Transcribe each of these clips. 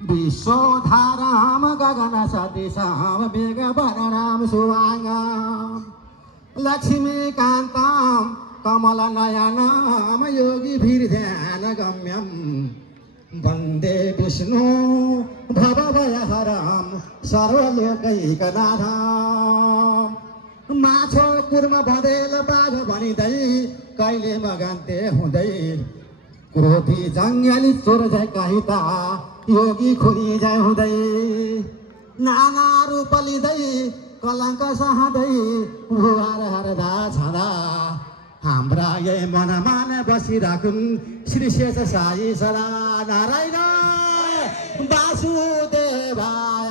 विश्वधाराम गगन सदृशाम मेघ वर्णाम शुभाङ्गाम लक्ष्मीकान्ताम कमल नयनाम योगी ध्यान गम्यम वन्दे विष्णु भवभयहरम सर्वलोकैकनाथम माछो कुर्म बँदेल बाघ भनिँदै कहिले मगन्ते हुँदै क्रोधी जङ्गली चोर झै कहिता योगी खुरी झै हुँदै नाना रूप लिँदै कलङ्क सहँदै भुवार हरदा छँदा हाम्रा यही मनमान बसिराखुन् श्री शेष साई सदा नारायण वासुदेवाय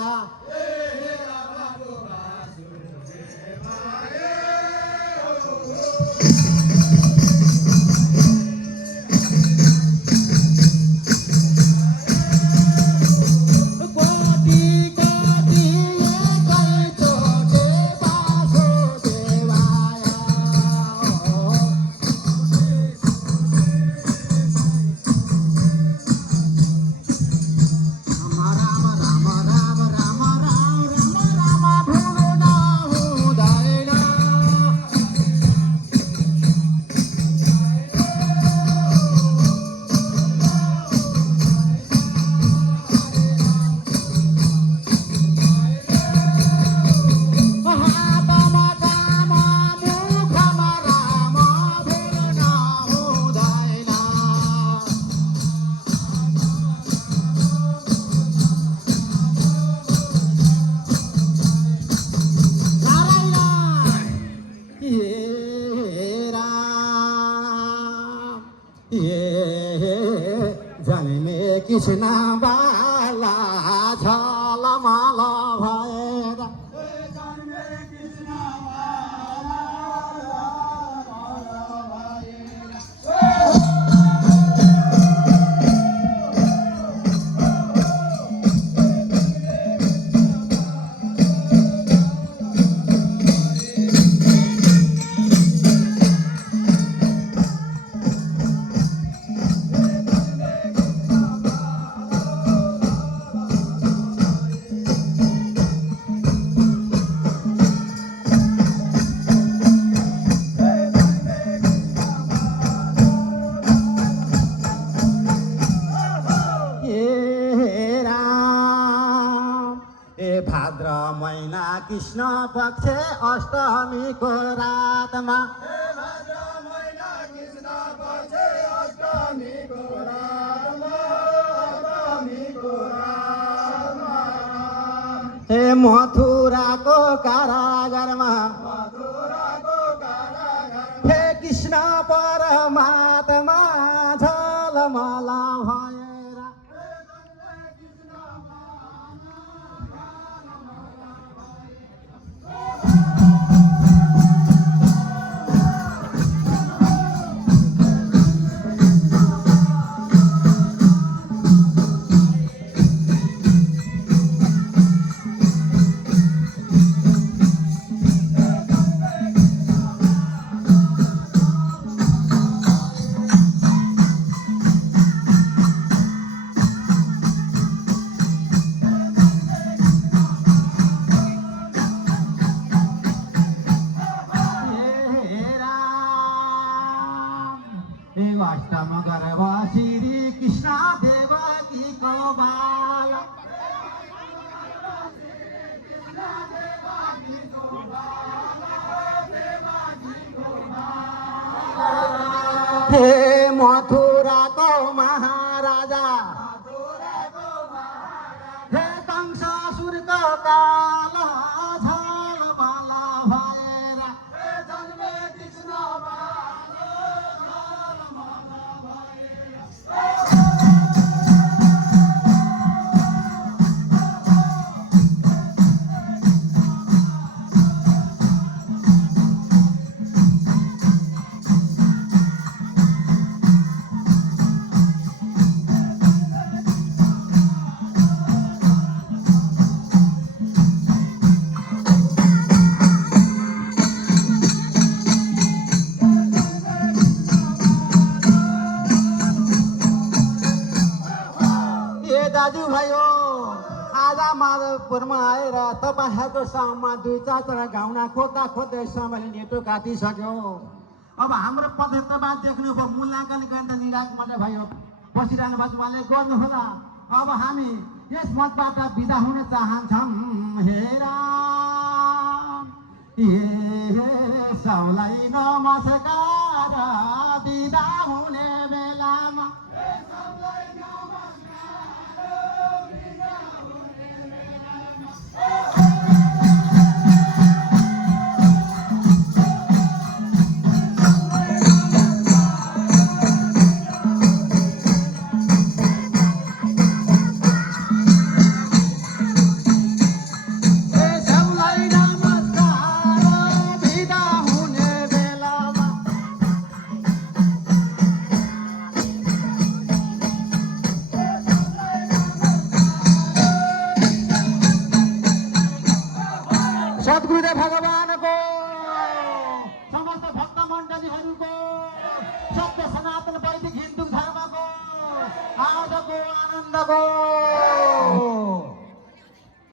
कृष्ण बाला झलमल भएर कृष्ण पक्ष अष्टमीको रातमा हे मथुराको कारागारमा हे कृष्ण परमात्मा झलमल भएर अष्टम गर्भ श्री कृष्ण देवकीको बाला हे मथुराको महाराजा हे कंसासुरको काला झलमल भएर दाजुभाइयो आज माधवपुरमा आएर तपाईँहरूको साममा 2-4 गाउना खोज्दै समयले नेटो काटिसक्यो। अब हाम्रो पदमा देख्नुभयो मूल्याङ्कन गर्न निर्णायक मात्र भयो बसिरहनु भएको उहाँले गर्नुहोला। अब हामी यस मतबाट बिदा हुन चाहन्छौँ। हेरा सबलाई नमस्कार बिदा हुने